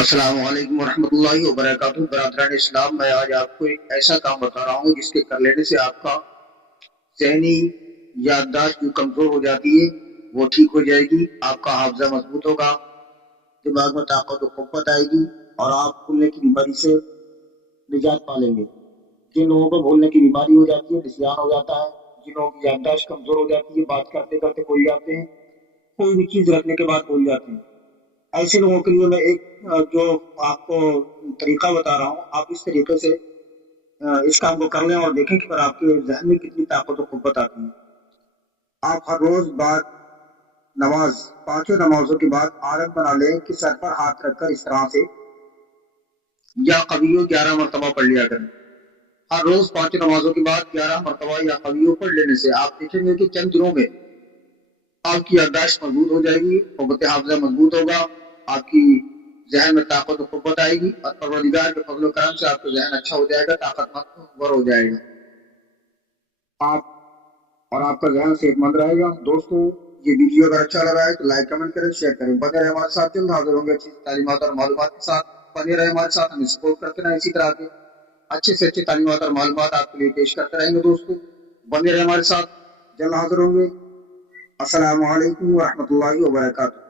السلام علیکم ورحمۃ اللہ وبرکاتہ۔ برادران اسلام، میں آج آپ کو ایک ایسا کام بتا رہا ہوں جس کے کر لینے سے آپ کا ذہنی یادداشت جو کمزور ہو جاتی ہے وہ ٹھیک ہو جائے گی، آپ کا حافظہ مضبوط ہوگا، دماغ میں طاقت و قوت آئے گی اور آپ بھولنے کی بیماری سے نجات پا لیں گے۔ جن لوگوں کو بھولنے کی بیماری ہو جاتی ہے، نسیان ہو جاتا ہے، جن لوگوں کی یادداشت کمزور ہو جاتی ہے، بات کرتے کرتے بھول جاتے ہیں، کوئی بھی چیز رکھنے کے بعد بھول جاتے ہیں، ایسے لوگوں کے لیے میں ایک جو آپ کو طریقہ بتا رہا ہوں، آپ اس طریقے سے اس کام کو کر لیں اور دیکھیں کہ پر آپ کے ذہن میں کتنی طاقت و قوت آتی ہے۔ آپ ہر روز بعد نماز، پانچوں نمازوں کے بعد عادت بنا لیں کہ سر پر ہاتھ رکھ کر اس طرح سے یا قویوں 11 مرتبہ پڑھ لیا کریں۔ ہر روز پانچوں نمازوں کے بعد 11 مرتبہ یا قویوں پڑھ لینے سے آپ دیکھیں گے کہ چند دنوں میں آپ کی یادداشت مضبوط ہو جائے گی، قوت حافظہ مضبوط ہوگا، آپ کی ذہن میں طاقت و قوت آئے گی اور پروردگار کے فضل و کرم سے آپ کا ذہن اچھا ہو جائے گا، طاقت مند ہو جائے گا، آپ اور آپ کا ذہن صحت مند رہے گا۔ دوستوں، یہ ویڈیو اگر اچھا لگا ہے تو لائک کمنٹ کریں، شیئر کریں، بنے رہے ہمارے ساتھ، جلد حاضر ہوں گے اچھی تعلیمات اور معلومات کے ساتھ۔ بنے رہے ہمارے ساتھ، ہمیں سپورٹ کرتے رہیں، اسی طرح کے اچھے سے اچھے تعلیمات اور معلومات آپ کے لیے پیش کرتے رہیں گے۔ دوستوں، بنے رہے ہمارے ساتھ، جلد حاضر ہوں گے۔ السلام علیکم ورحمۃ اللہ وبرکاتہ۔